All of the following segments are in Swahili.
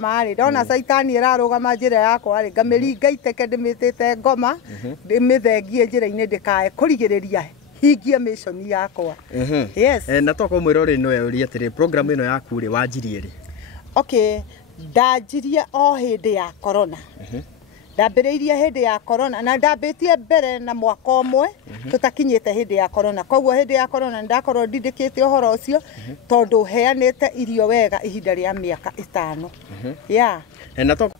marĩ ndona caitani ĩrarũgama njĩra yakwa rĩ ngamĩringa iteke ndĩmĩtĩte ngoma ndĩmĩthengie njĩra-inĩ ndĩkae kũrigĩrĩria hingie mission yakwa. Yes. Na toko mwĩra ũrĩ no ũria atĩrĩ program ĩno yaku rĩ wanjirie rĩ? Okay, ndanjirie o hĩndĩ ya corona. Ndambĩrĩirie hĩndĩ ya corona na ndambĩtie mbere na mwaka ũmwe tũtakinyĩte hĩndĩ ya corona. Koguo hĩndĩ ya corona ndakorwo ndindĩkĩte ũhoro ũcio tondũ heanĩte irio wega ihinda rĩa mĩaka 5. Yeah. Na toko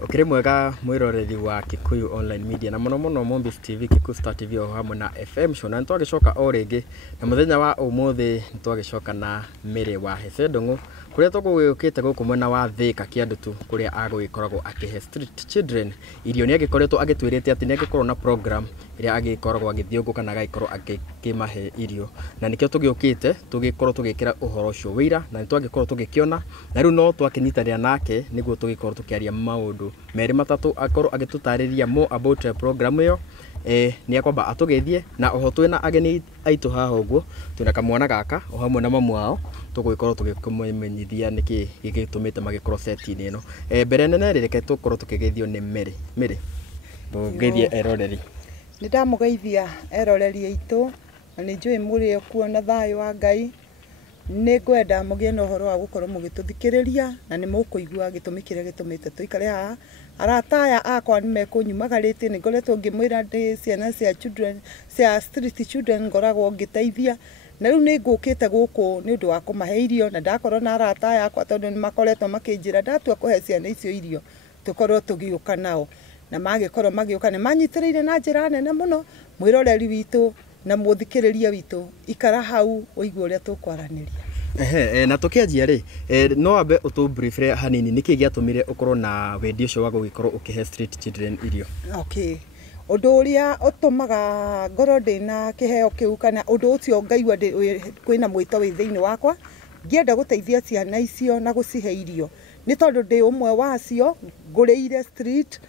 okire mwega mwiroreri wa Kikuyu Online Media na muno muno Mombis TV, Kikuyu Star TV o hamwe na FM show na ntwagicoka o ringi na muthenya wa umuthi ntwagicoka na Mary wa Hecedongo kuria tugukite guku mwena wa Thika Kiandutu kuria agugikoragwo akihe street children irio ni agikoretwo agitwirite ati ni agikorwo na program iria agikoragwo agithiunguka na agaikorwo akimahe irio na nikio tugiukite tugikorwo tugikira uhoro ucio wira na ntwagikorwo tugikiona na riu no twakinyitanira nake niguo tugikorwo tukiaria maundu meri matatu akorwo agitutariria more about the program iyo ni akwamba atugeithie na oho twina ageni aitu haha uguo twina kamwana gaka o hamwe na mamu wao tugikorwo tugikumenyithia niki gigitumite magikorwo set-ini ino mbere nene rireke tukorwo tukigeithio ni Mary ngeithie eroreri. Ni ndamugeithia eroreri aitu na ni njui muri kuona thayo wa Ngai ni ngwenda mugie na uhoro wa gukorwo mugituthikiriria na ni mukuigua gitumi kiria gitumite tuikare haha arataya akwa ni mekunyumagarite ni ngoretwo ngimwira ndi ciana cia children cia street children ngoragwo ngiteithia na riu ni ngukite guku ni undu wa kumahe irio na ndakorwo na arataya akwa tondu ni makoretwo makinjira ndatua kuhe ciana icio irio tukorwo tugiuka nao na magikorwo magiuka ni manyitiriire na njira nene muno mwiroreri witu na muthikiriria witu ikara hau uigwe uria tukwaraniria. Na tukianjia ri no ambe utu brief hanini niki giatumire ukorwo na wendi ucio wa gugikorwo ukihe street children irio? Okay, undu uria utumaga ngoro ndina kiheo kiu kana undu ucio ngaigua kwina mwito wi thiini wakwa ngienda guteithia ciana icio na gucihe irio ni tondu ndi umwe wacio nguriire street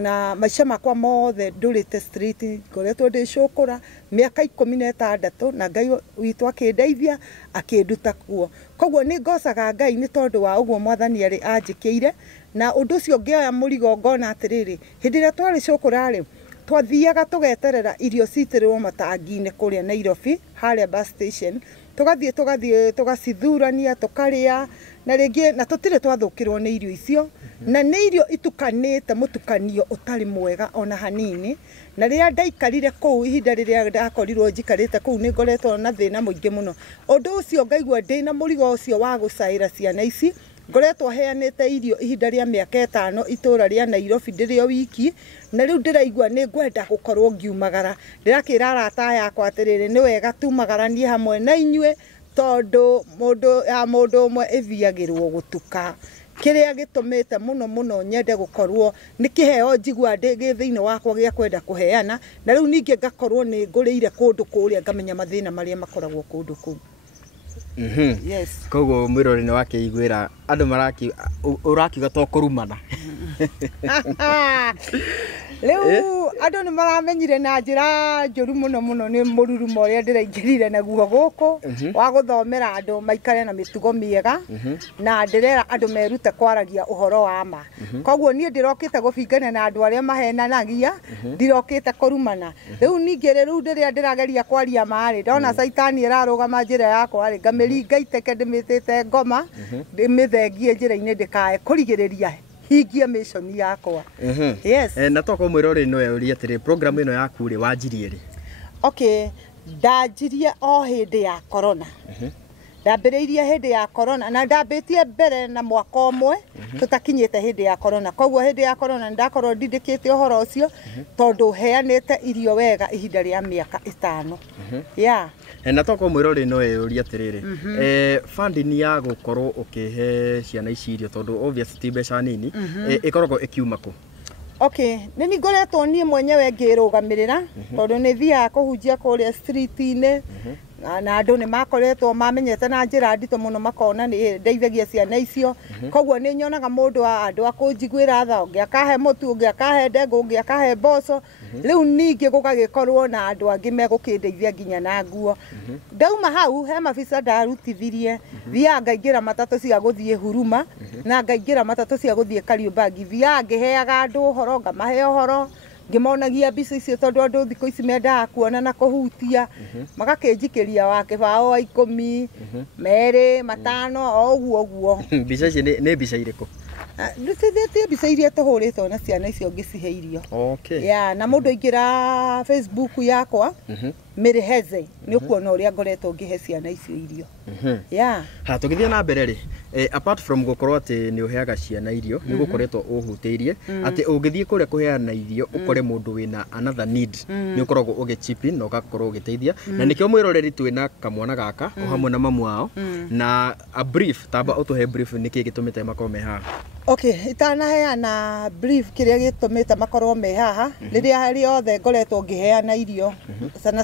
na maisha makwa mothe ndurite street ngoretwo ndi cukura miaka 16 na Ngai witu akindeithia akinduta kuo koguo ni ngocaga Ngai ni tondu wa uguo mwathani ari anjikiire na undu ucio ngioya murigo ngona atiriri hindi ria twari cukura ri twathiaga tugeterera irio citirwo matangi-ini kuria Nairobi haria bus station tugathie tugacithurania tukaria na ringi na tutire twathukirwo ni irio icio na ni irio itukanite mutukanio utari mwega ona hanini na ria ndaikarire kuu ihinda riria ndakorirwo njikarite kuu ni ngoretwo na thina muingi muno undu ucio ngaigua ndina murigo ucio wa gucaira ciana ici ngoretwo heanite irio ihinda ria miaka 5 itura ria Nairobi ndirio wiki na riu ndiraigua ni ngwenda gukorwo ngiumagara ndirakira arata yakwa atiriri ni wega tumagaranie hamwe na inyue tondu mundu umwe eviagirwo gutuka kiria gitumite muno nyende gukorwo ni kiheo njigua ndigi thiini wakwa gia kwenda kuheana na riu ningi ngakorwo ni nguriire kundu kuria ngamenya mathina maria makoragwo kundu kuu. Yes. Koguo mwirori ni wake igwira andu maraki urakiuga to kurumana. Leo andu ni maramenyire na njira njuru muno ni mururumo uria ndiraingirire naguo guku wa guthomera andu maikare na mitugo miega na ndirera andu merute kwaragia uhoro wa ma. Koguo nie ndirokite gubingana na andu aria mahenanagia ndirokite kurumana. Riu ningi riu ndiria ndirageria kwaria mari ndona caitani irarugama njira yakwa ri ngamiringa iteke ndimitite ngoma ndimithengie njira-ini ndikae kurigiriria hingie mission yakwa. Yes. Na toko mwirori no uria atiri program ino yaku ri wanjirie ri? Okay, ndanjirie o hĩndĩ ya corona. Ndambĩrĩirie hĩndĩ ya corona na ndambĩtie mbere na mwaka ũmwe tũtakinyĩte hĩndĩ ya corona. Koguo hĩndĩ ya corona ndakorwo ndindĩkĩte ũhoro ũcio tondu heanĩte irio wega ihinda rĩa mĩaka 5. Yeah. Na toko mwirori no uria atiriri funding ya gukorwo ukihe ciana ici irio tondu obviously ti mbeca nini ikoragwo ikiuma ku? Okay, nini ngoretwo nie mwenyewe ngirugamirira tondu ni thia kuhunjia kuria street-ini na andu ni makoretwo mamenyete na njira ndito muno makona ni ndeithagia ciana icio koguo ni nyonaga mundu andu akunjiguira tha ungi akahe mutu ungi akahe ndengu ungi akahe mboco riu ningi gugagikorwo na andu angi megukindeithia nginya na nguo ndauma hau he mabisa ndarutithirie thia ngaingira matatu cia guthie Huruma na ngaingira matatu cia guthie Kariombangi thia ngiheaga andu horo ngamahe horo ngimonagia mbica icio tondu andu thikũ ici mendaga kuona na kuhutia magakinjikiria wa kibao wa 10 2 5 o uguo mbica ici nĩ mbica irĩkũ ndutithĩtie mbica iria tũhũrĩtwo na ciana icio ngĩcihe irio ya na mũndũ aingĩra Facebook yakwa Mary Heze nĩ ũkuona ũrĩa ngoretwo ngĩhe ciana icio irio ya tũgĩthiĩ na mbere rĩ apart from gukorwo ati ni uheaga ciana irio ni gukoretwo uhutĩirie ati ũngĩthiĩ kũrĩa kũheana irio ukore mũndũ wĩna another need ni ukoragwo ũgĩchip in na ũgakorwo ũgĩteithia na nĩkĩo mwĩroreri twĩna kamwana gaka o hamwe na mamu wao na a brief tamba ũtũhe brief nĩkĩ gĩtũmĩte makorwo me haha itanaheana brief kĩrĩa gĩtũmĩte makorwo me haha rĩrĩa rĩothe ngoretwo ngĩheana irio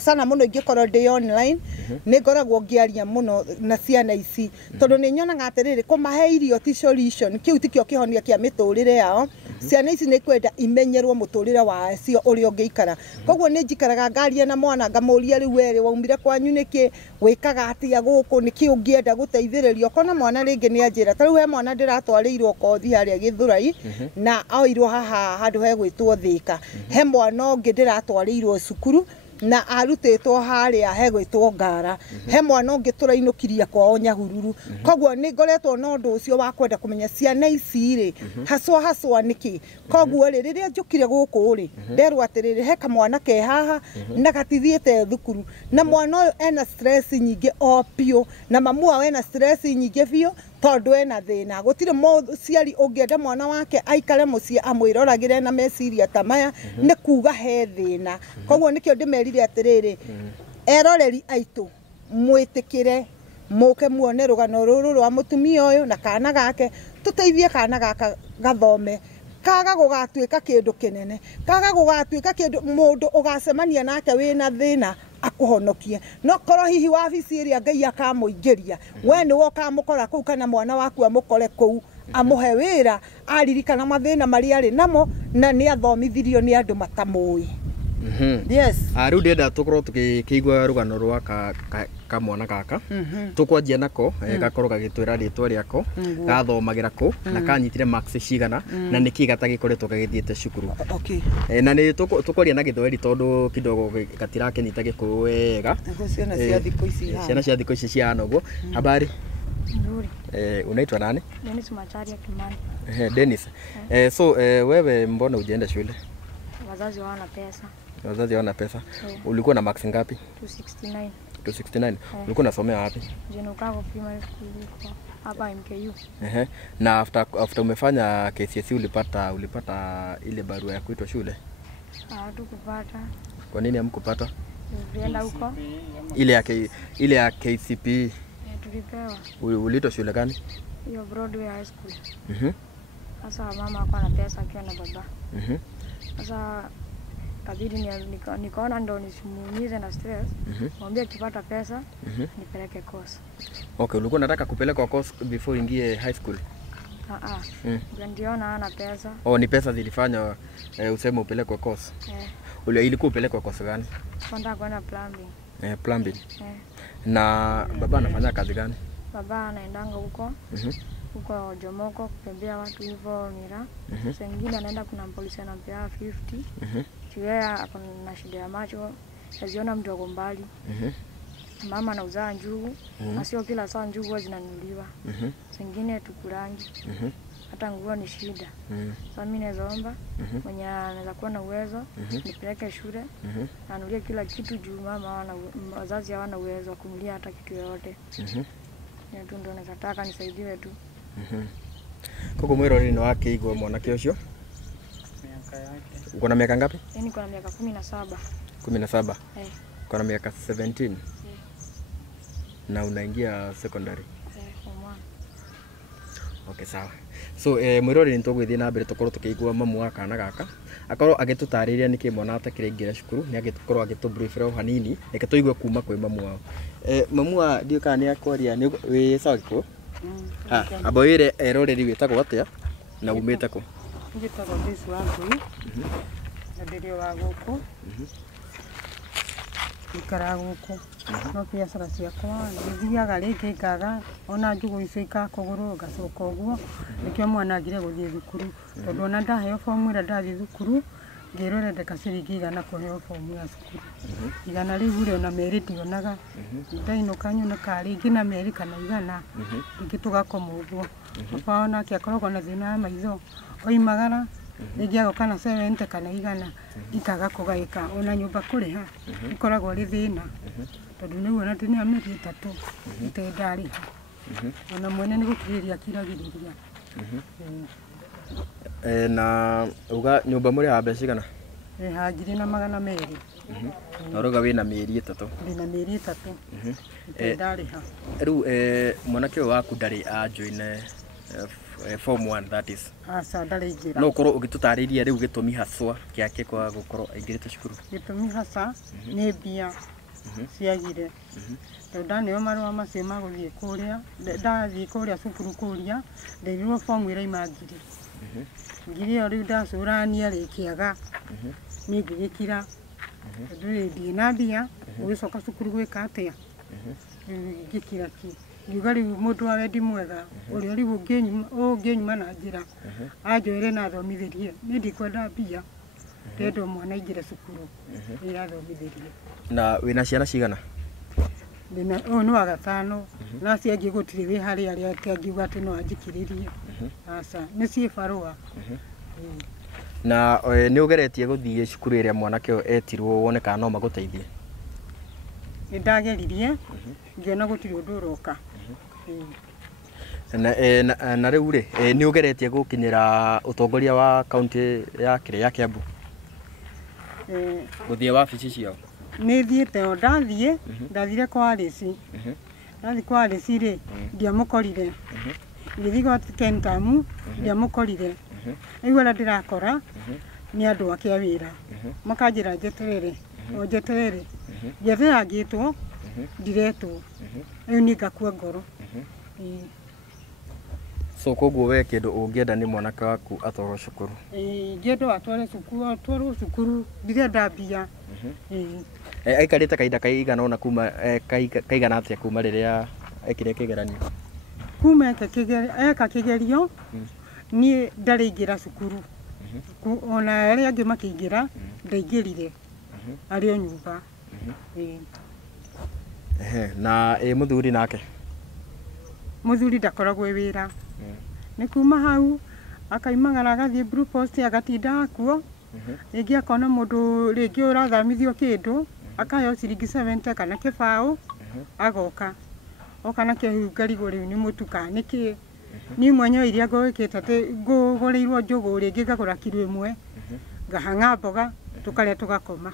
sana muno ingĩkorwo ndĩ online nĩ ngoragwo ngĩaria muno na ciana ici tondũ nĩ nyonaga atĩrĩrĩ kũmahe irio ti solution kĩu tikĩo kĩhonia kĩa mĩtũrĩre yao ciana ici nĩ kwenda imenyerwo mũtũrĩre wacio ũrĩa ũngĩikara koguo nĩ njikaraga ngaria na mwana ngamũria rĩu werĩ waumire kwanyu nĩkĩ wĩkaga atĩa gũkũ nĩkĩ ũngĩenda gũteithĩrĩrio kona mwana rĩngĩ nĩ anjĩra tarĩu he mwana ndĩratwarĩirwo kothi harĩa Gĩthũrai na oirwo haha handũ hegwĩtwo Thĩka he mwana ũngĩ ndĩratwarĩirwo cukuru na arutĩtwo harĩa hegwĩtwo Ngara he mwana ũngĩ tũrainũkiria kwao Nyahururu koguo nĩ ngoretwo na ũndũ ũcio wa kwenda kũmenya ciana ici rĩ haswa nĩkĩ koguo rĩrĩa njũkire gũkũ rĩ nderwo atĩrĩrĩ he kamwana ke haha na gatithiĩte thukuru na mwana ũyũ ena stress nyingĩ o piũ na mamu wao ena stress nyingĩ biũ tondu ena thĩna gũtirĩ mũciari ũngĩenda mwana wake aikare mũciĩ amwĩroragĩre na meciria ta maya nĩ kuga he thĩna koguo nĩkĩo ndĩmerire atĩrĩrĩ eroreri aitũ mwĩtĩkĩre mũke muone rũgano rũrũ rwa mũtumia ũyũ na kana gake tũteithie kana gaka gathome kaga gũgatuĩka kĩndũ kĩnene kaga gũgatuĩka kĩndũ mũndũ ũgacemania nake wĩna thĩna akuhonokie no korwo hihi wabici ĩrĩa Ngai akamũingĩria we nĩwe ũkamũkora kũu kana mwana waku amũkore kũu amũhe wĩra aririkana mathĩna marĩa arĩ namo na nĩ athomithirio nĩ andũ matamũĩ yes rĩu ndĩrenda tũkorwo tũkĩigua rũgano rwa kamwana gaka tũkwanjia nako gakorwo gagĩtwĩra rĩtwa rĩako gathomagĩra kũ na kanyitire marks cigana na nĩkĩ gatagĩkoretwo gagĩthiĩte cukuru na nĩ tũkwaria na Gĩthweri tondũ kidogo gatirakĩnyita Gĩkũyũ wega ciana cia thikũ ici ciana ũguo habari unaitwa nani? Dennis Macharia Kimani. Dennis. So wewe mbona hujaenda shule? Wazazi hawana pesa. Wazazi hawana pesa. Ulikuwa na marks ngapi? 269. 269. Ulikuwa unasomea wapi? Jenokago Primary School hapa MKU. Na after umefanya KCSE ulipata ile barua ya kuitwa shule? Hatukupata. Kwa nini hamkupata? Tulienda huko. Ile ya KCPE. Tulipewa. Uliitwa shule gani? Hiyo Broadway High School. Sasa mama hakuwa na pesa akiwa na baba. Sasa kabidi nikaona ndo nisimuumize na stress. Mwambie akipata pesa nipeleke course. Okay, ulikuwa unataka kupeleka course before ingie high school? Ndio hana pesa. Ni pesa zilifanya useme upeleke course. Ilikuwa upeleke course gani? Kwenda plumbing. Plumbing. Na baba anafanya kazi gani? Baba anaendanga huko. Huko Jomoko kutembea watu hivyo Mira. Sasa nyingine anaenda kuna polisi anampea 50. Kiwea ako na shida ya macho, aziona mtu wako mbali. Mama anauza njugu, na sio kila saa njugu zinanunuliwa. Zingine tukurangi. Hata nguo ni shida. Sasa mimi naomba mwenye anaweza kuwa na uwezo nipeleke shule, anulie kila kitu juu mama wazazi hawana uwezo wa kumulia hata kitu yoyote. Ndio ndo nataka nisaidiwe tu. Koko mwĩroreri nĩ wakĩigua mwanake ũcio? Miaka yake. Uko na miaka ngapi? Niko na miaka 17. 17? Uko na miaka 17? Na unaingia secondary? Form Okay, sawa. So mwiroreri nitugwithie na mbere tukorwo tukigwa mamu wa kana gaka akorwo agitutariria niki mwana atakire ingira cukuru ni agikorwo agitubrief ro hanini reke tuigue kuma kwi mamu wao. Mamu wa ndio kana ni akwaria ni wi sawa giko abo wire eroreri witagwo atia na umite ko ngitagwo Besu wa Ngui na ndirio wa guku ikara guku no biacara ciakwa ngithiaga ringi ngaga ona njugu icio ikakuguru ngacoka uguo nikio mwana agire guthie thukuru tondu ona ndaheo fomu ira ndathie thukuru ngirore ndeka ciringi igana kuheo fomu ya cukuru igana riu rio na meri ndionaga ndainũka nyoneka ringi na meri kana igana ringi tugakoma uguo papa onake akoragwo na thina ya maitho oimagara ringi agoka na 70 kana igana ikaga kugaika ona nyumba kuriha ikoragwo ri thina tondu niu ona tini ya meri 3 itendariha ona mwene ni gukiriria kiragiriria na uga nyumba muri ha mbeca igana hangiri na magana meri noruga wina mieri 3 ndina mieri 3 ndariha riu mwanake waku ndari ajoine form 1 that is asa ndari njira no korwo ugitutariria riu gitumi haswa kiake kwa gukorwo aingirite cukuru gitumi hasa ni mbia ciagire tondu nio marua macio maguthie kuria ndathie kuria cukuru kuria nderirwo form ira imangiri ngiri yo riu ndacurania rikiaga ni ngigikira tondu ndi na mbia ugicoka cukuru gwika atia ngikira ki ngiuga riu mundu wa wendi mwega uria riu unginyuma na njira anjoere na thomithirie ni ndikwenda mbia ndendo mwana ingire cukuru irathomithirie na wina ciana cigana ndina ni wa gatano na ciangi gutiri wi hari aria atangiuga ati no anjikiririe asa ni cie barua na ni ugeretie guthie cukuru iria mwanake etirwo wone kana no maguteithie ni ndageririe ngiona gutiri undu uroka na riu ri ni ugeretie gukinyira utongoria wa county ya Kiambu guthie wabici ciao ni thiete o ndathire kwa Alisi ndathi kwa Alisi ri ndiamukorire ngithi gwa Kentamu ndiamukorire riu ara ndirakora ni andu ake a wira makanjira njeterere o njeterere jethe agitwo ndiretwo riu ni ngakua ngoro so koguo we kindu ungienda ni mwanake waku atwarwo cukuru ngienda atwarwo cukuru ndirenda mbia aikarite kahinda kaigana ona kuma kaigana atia kuma riria ekire kigeranio kuma eka kigerio ni ndari ingira cukuru ona aria angi makiingira ndaingirire ario nyumba na muthuri nake muthuri ndakoragwo wira ni kuma hau akaimagara agathie Blue Post agatinda akuo ringi akona mundu ringi urathamithio kindu akaheo ciringi 70 kana kibao agoka oka na kihungarigo riu ni mutuka niki ni mwenye iria ngwikite ati ngugurirwo njugu ringi ngagura kilo imwe ngahanga mboga tukaria tugakoma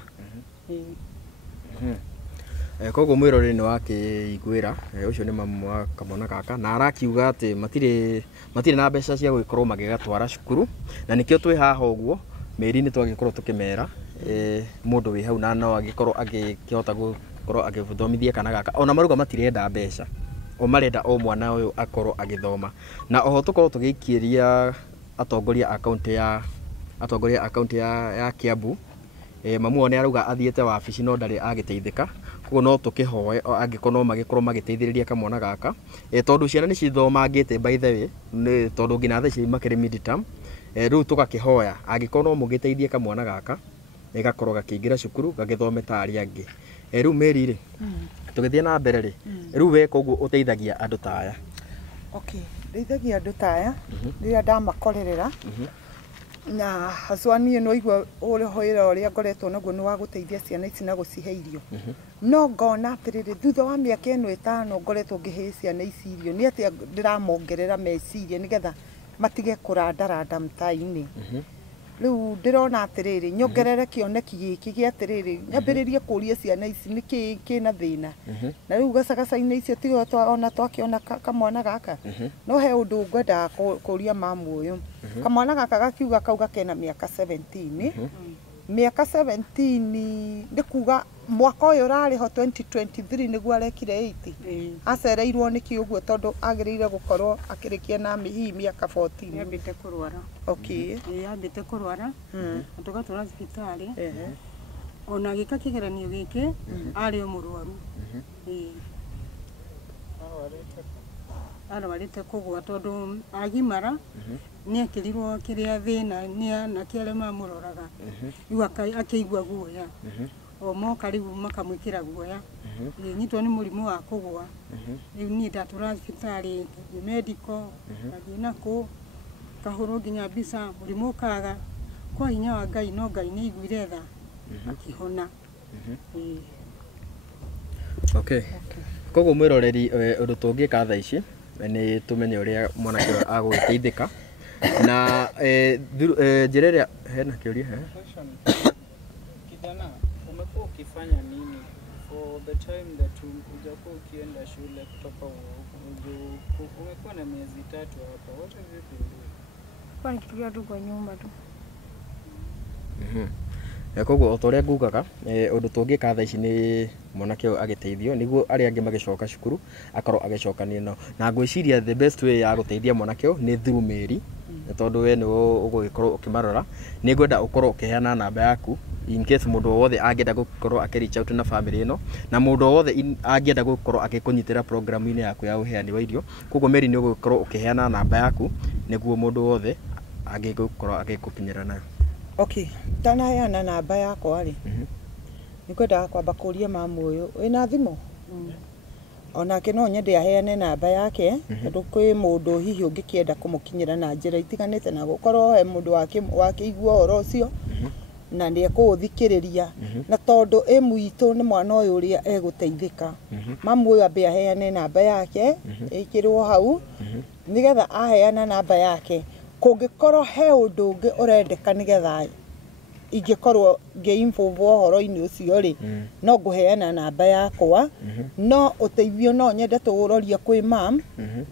koguo mwiroreri ni wakiiguira ucio ni mamu wa kamwana gaka na arakiuga ati matire na mbeca cia guikorwo magigatwara cukuru na nikio twi haha uguo meri ni twagikorwo tukimera mundu wi hau na no agikorwo agikihota gukorwo agithomithia kana gaka ona maruga matirenda mbeca o marenda o mwana uyu akorwo agithoma na oho tukorwo tugikiria atongoria akaunti ya Kiambu mamu one aruga athiete wabici no ndari agiteithika koguo no tukihoe angikorwo magikorwo magiteithiriria kamwana gaka tondu ciana ni cithomangite by the way ni tondu ngina tha ci makiri mid term riu tugakihoya angikorwo mugiteithie kamwana gaka igakorwo gakiingira cukuru gagithome ta aria angi riu meri ri tugithie na mbere ri riu we koguo uteithagia andu taya okay ndeithagia andu taya riria ndamakorerera na haswani no igwa hoira uria ngoretwo naguo ni wa guteithia ciana ici na gucihe irio no ngona atiriri thutha wa miaka ino 5 ngoretwo ngihe ciana ici irio ni ati ndiramongerera meciria nigetha matige kurandaranda mtai-ini riu ndirona atiriri nyongerere kioneki giki gia atiriri nyambiririe kuria ciana ici niki kina thina na riu gacagaca-ini icio tigo ona twakiona kamwana gaka no he undu ngwenda kuria mamu uyu kamwana gaka gakiuga kauga kena miaka 17 miaka 17 ndikuga mwaka uyu rari ho 2023 niguo arekire 8 acereirwo niki uguo tondu agirire gukorwo akirikia na mihi miaka 14 yambite kurwara okay yambite kurwara tugatwara thibitari ona gika kigeranio giki ari omurwaru arwarite kugwa tondu agimara ni akirirwo kiria thina ni na kiare mamuroraga iwa akigwa guoya o moka riu makamwikira guoya nyitwo ni murimu wa kugwa riu ni ndatwara thibitari medical athina ku kahuru nginya bisa murimu kaga kwa hinya wa Ngai no Ngai ni igwire tha akihona okay koguo mwiroreri undu tungika tha ici ni tumenye uria mwanake agwiteithika na njira iria hena kiuria kijana umekuwa ukifanya nini for the time that ujakuwa ukienda shule kutoka umekuwa na miezi 3 hapa, what have you been doing? Kwa nikitulia tu kwa nyumba tu. Koguo otoria ngugaga undu tungika tha ici ni mwanake agiteithio niguo ari angi magicoka cukuru akorwo agicokania nao na ngwiciria the best way ya guteithia mwanake ni through Mary tondu we ni ugugikorwo ukimarora ni ngwenda ukorwo ukiheana namba yaku in case mundu wothe angenda gukorwo akiriach out na family ino na mundu wothe angenda gukorwo akikunyitira program ine yaku ya uheani wa irio koguo Mary ni ugukorwo ukiheana namba yaku niguo mundu wothe angigukorwo agikukinyira nayo. Okay, tana heana namba yakwa ri nikwenda kwamba kuria mamu uyu wina thimu onake no nyende aheane namba yake tondu kwi mundu hihi ungikienda kumukinyira na njira itiganite na gukorwo he mundu wake igua horo ucio na ni ekuthikiriria na tondu emuitu ni mwana uyu uria eguteithika mamu uyu ambe aheane namba yake ikirwo hau nigetha aheana namba yake kungikorwo he undu ungi urendeka nigetha ingikorwo ngeinfo horo-ini ucio ri no nguheana namba yakwa no uteithio no nyende tuguroria kwi mam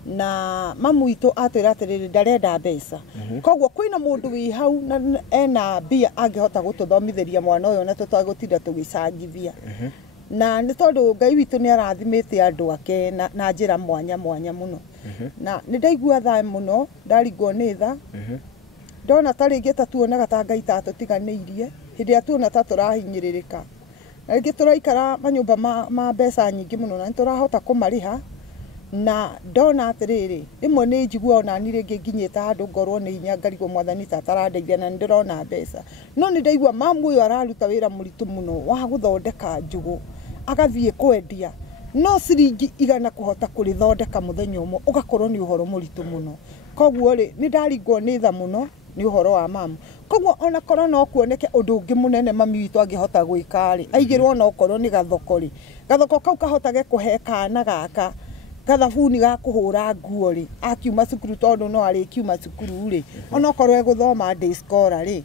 na mamu witu atwira atiriri ndarenda mbeca koguo kwina mundu wi hau na ena mbia angihota gututhomithiria mwana uyu na tutagutinda tugicangithia na ni tondu Ngai witu ni arathimite andu ake na njira mwanya mwanya muno na ni ndaigua tha muno ndaringwo ni tha ndona taringi tatuonaga ta Ngai tatutiganiirie hindi atuona ta turahinyiririka na ringi turaikara manyumba ma mbeca nyingi muno na turahota kumariha na ndona atiriri rimwe ni njigua ona ni ringi nginyita handu ngorwo ni hinya ngarigwo mwathani ta tarandeithia na ndirona mbeca no ni ndaigua mamu uyu araruta wira muritu muno wa guthondeka njugu agathie kwendia no ciringi igana kuhota kurithondeka muthenya umwe ugakorwo ni uhoro muritu muno koguo ri ni ndaringwo ni tha muno ni uhoro wa mamu koguo ona korwo no kuoneke undu ungi munene mami witu angihota gwika ri aigirwo no korwo ni gathoko ri gathoko kau kahotage kuhe kana gaka gathabuni ga kuhura nguo ri akiuma cukuru tondu no ari kiuma cukuru ri ona korwo eguthoma day scholar ri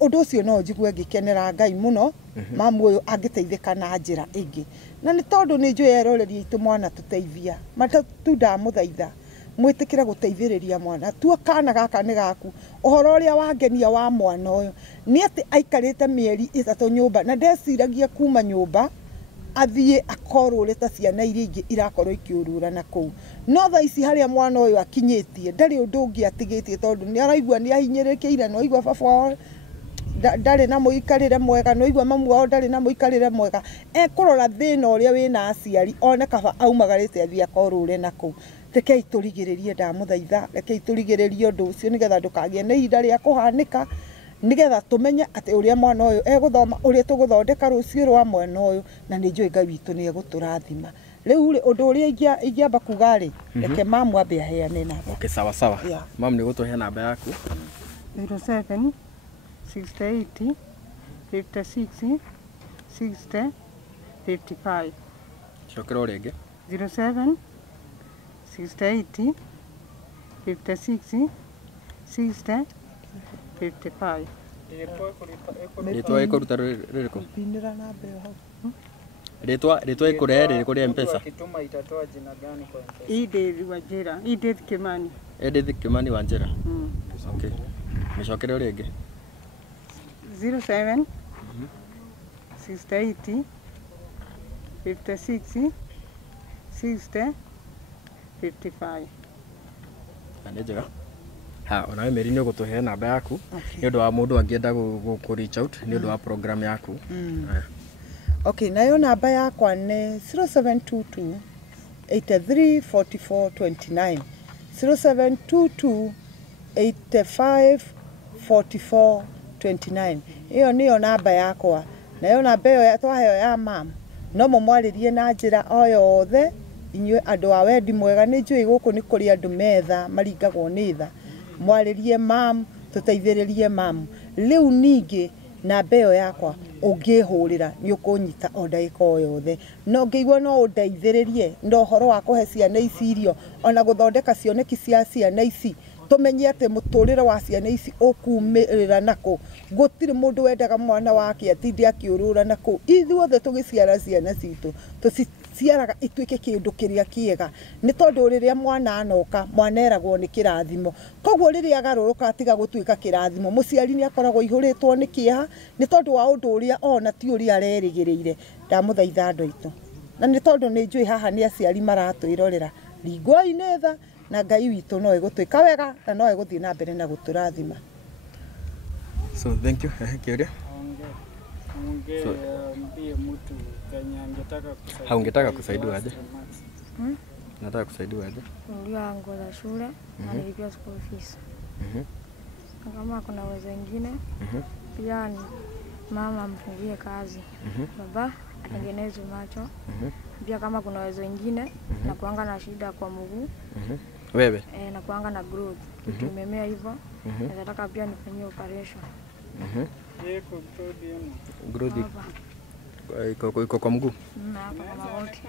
undu ucio no njigue ngikenera Ngai muno mamu uyu angiteithika na njira ingi na ni tondu ni njui eroreria itu mwana tuteithia matatu ndamuthaitha mwitikire guteithiriria mwana tu kana gaka ni gaku uhoro uria wangenia wa mwana uyu ni ati aikarite mieri 3 nyumba na ndeciragia kuma nyumba athie akorwo ta ciana iria ingi irakorwo ikiurura na kuu no tha ici haria mwana uyu akinyitie ndari undu ungi atigitie tondu ni araigua ni ahinyirikiire no igua baba ndari na muikarire mwega no igua mamu wao ndari na muikarire mwega kurora thina uria wina aciari one kaba aumagarite athia akorure na kuu rekei turigiririe ndamuthaitha rekei turigiririe undu ucio nigetha ndukagie ni ihinda ria kuhanika nigetha tumenye ati uria mwana uyu eguthoma uria tuguthondeka rucio rwa mwana uyu na ni njui Ngai witu ni eguturathima riu undu uria ingiamba kuga ri reke mamu ambe aheane namba. Okay, sawa sawa. Mamu ni gutuhe namba yaku 07 68 56 60 55 cokera ringi 07 68 56 60 55. Ritwa ikuruta ririko. Pinira namba ĩyo hau. Ritwa ikurehe ririko ria M-Pesa. Akituma itatoa jina gani kwa M-Pesa? Edith Wajira, Edith Kimani. Edith Kimani Wanjira. Okay. Micokere uri ingi. 07 68 56 60 55. Nĩ njega. Ha, onawe Mary nĩ ũgũtũhe namba yaku nĩ ũndũ wa mũndũ angĩenda gũ reach out nĩ ũndũ wa program yaku. Okay, nayo namba yakwa nĩ 0722 83 44 29. 0722 85 44 29. Iyo niyo namba yakwa. Nayo namba ĩyo twaheo ya mam. No mũmwarĩrie na njĩra o yothe inyuĩ andũ a wendi mwega. Nĩ njũĩ gũkũ nĩ kũrĩ andũ metha maringagwo nĩ tha. Mwarĩrie mam, tũteithĩrĩrie mam. Rĩu ningĩ namba ĩyo yakwa ũngĩhũrĩra nĩ ũkũnyita o ndagĩka o yothe. No ngĩigua no ũndeithĩrĩrie no ũhoro wa kũhe ciana ici irio ona gũthondeka cioneki cia ciana ici. Tumenye atĩ mũtũrĩre wa ciana ici ũkumĩrĩra nakũ. Gũtirĩ mũndũ wendaga mwana wake atinde akĩũrũra nakũ. Ithuothe tũgĩciara ciana citũ tũciciaraga ituĩke kĩndũ kĩrĩa kĩega. Nĩ tondũ rĩrĩa mwana anoka mwana eragwo nĩ kĩrathimo. Koguo rĩrĩa agarũrũka atiga gũtuĩka kĩrathimo mũciari nĩ akoragwo ihũrĩtwo nĩ kĩeha nĩ tondũ wa ũndũ ũrĩa ona ti ũrĩa arerĩgĩrĩire. Ndamũthaitha andũ aitũ. Na nĩ tondũ nĩ njũĩ haha nĩ aciari maratwĩrorera. Ringwoi nĩ tha na Ngai witũ no ĩgũtwĩka wega na no ĩgũthiĩ na mbere na gũtũrathima. So thank you. Kĩũria. Mbie mtu Kenya angetaka kusaidia. Haungetaka kusaidiwa aje? Nataka kusaidiwa aje? Ndio ngo za shule na nilipia school fees. Na kama kuna uwezo wengine pia ni mama amfungie kazi. Baba atengeneze macho. Pia kama kuna uwezo wengine na kuanga na shida kwa mguu. Wewe? Na kuanga na growth. Tukimemea hivyo nataka pia nifanyie operation. Yeko growth iko kwa mguu. Hapa kwa magoti.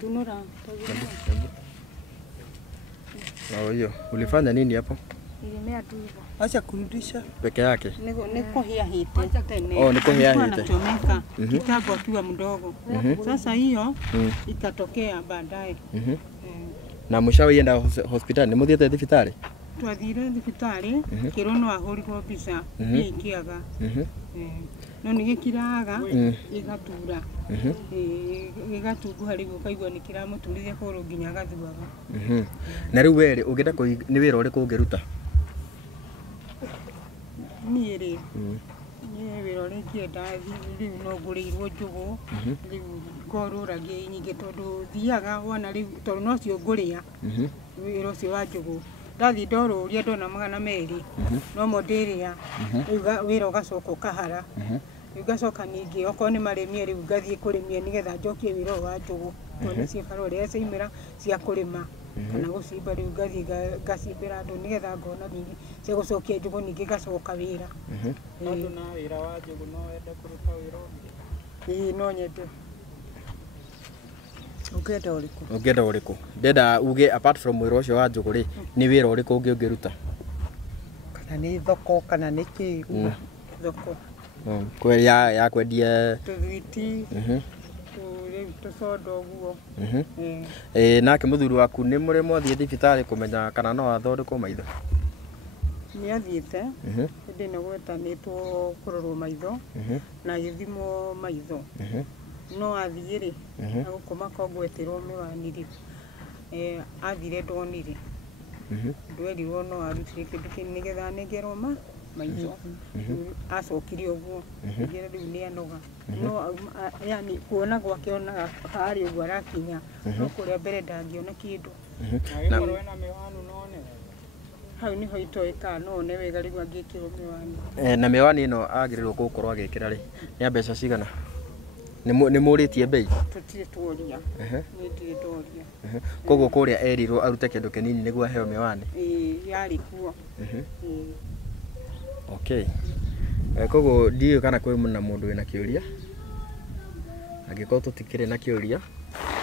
Dunura. Hiyo. Ulifanya nini hapo? Nilimea tu hivyo. Acha kurudisha Peke yake. Niko hia hite tena. Oh, niko hia hite. Anachomeka kitabu akiwa mdogo. Sasa hiyo ikatokea baadaye. Na mshawaenda hospitali? Ni muthiete thibitari? Twathire thibitari kirono ahũrirwo mbica ikiaga. No nigikiraga igatura. Igatunguha rĩu kaigua nĩ kĩramũturithia kũrũ nginya gathuaga. Na rĩu wewe ũngĩenda nĩ wĩra ũrĩkũ ũngĩruta? Niĩ rĩ nĩ wĩra ũrĩa ingĩenda rĩu no ngũrĩirwo njũgũ rĩu ngorũragia nyingĩ tondũ thiaga wona rĩu tondũ no cio ngũrĩa wĩra ũcio wa njũgũ. Ndathi ndorũria ndona 200 no mo ndĩrĩa rĩu wĩra ũgacoka ũkahara. Rĩu ngacoka ningĩ okorwo nĩ marĩmie rĩu ngathiĩ kũrĩmia nĩgetha njokie wĩra ũyũ wa njũgũ. Tondũ nĩcio barũa rĩrĩa ciaumĩra cia kũrĩma kana gũcimba rĩu ngathiĩ ngacimbĩra andũ nĩgetha ngona ningĩ cia gũcokia njũgũ ningĩ ngacoka wĩra. Tondũ na wĩra wa njũgũ no wende kũruta wĩra ũngĩ? No nyende. Ũngĩenda ũrĩkũ? Ndenda uge apart from wĩra ũcio wa njũgũ rĩ nĩ wĩra ũrĩkũ ũngĩ ũngĩruta? Kana nĩ thoko kana nĩ kĩĩ? Thoko. Kweli ya kwendia tũthwiti tũcoda ũguo. Nake mũthuri waku nĩ mũrĩ mwathiĩ thibitarĩ kũmenya kana no athondekwo maitho? Nĩ athiĩte hĩndĩ ĩno gwetanĩtwo kũrorwo maitho na gĩthimo maitho. No athiĩ rĩ agũkoma kongweterwo mĩwani rĩ athire ndonire. Ndwerirwo no arutire kĩndũ kĩu nĩgetha anengerwo maitho. Acokire ũguo ngira rĩu nĩ anoga. No yani kuona gwake onaga harĩ ũguo arakinya no kũrĩa mbere ndangĩona kĩndũ. Na wĩra wĩna mĩwani none hau niho itoĩka no one wega rĩu angĩkĩrwo mĩwani. Na mĩwani ĩno agĩrĩirwo gũkorwo agĩkĩra rĩ nĩ mbeca cigana? Nĩ mũrĩtie bei? Tũtirĩ tuoria. Nĩ ndirĩ ndoria. Koguo kũrĩa erirwo arute kĩndũ kĩnini nĩguo aheo mĩwani? Yarĩ kuo. Okay. Koguo ndiũĩ kana kwĩ na mũndũ wĩna kĩũria. Angĩkorwo tũtikĩrĩ na kĩũria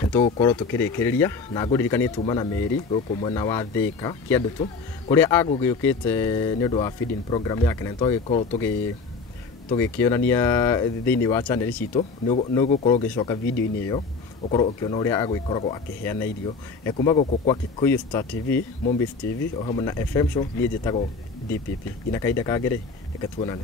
nitugukorwo tukirikiria na nguririkanie tuma na Meri guku mwena wa Thika Kiandutu kuria agugiukite ni undu wa feeding program yake na nitwagikorwo tugikionania thiini wa channel citu nugukorwo gicoka video ini iyo ukorwo ukiona uria agwikoragwo akiheana irio kuma guku kwa Kikuyu Star TV, Mombis TV o hamwe na FM show ni njitagwo DPP ina kaida kagere reka tuonane.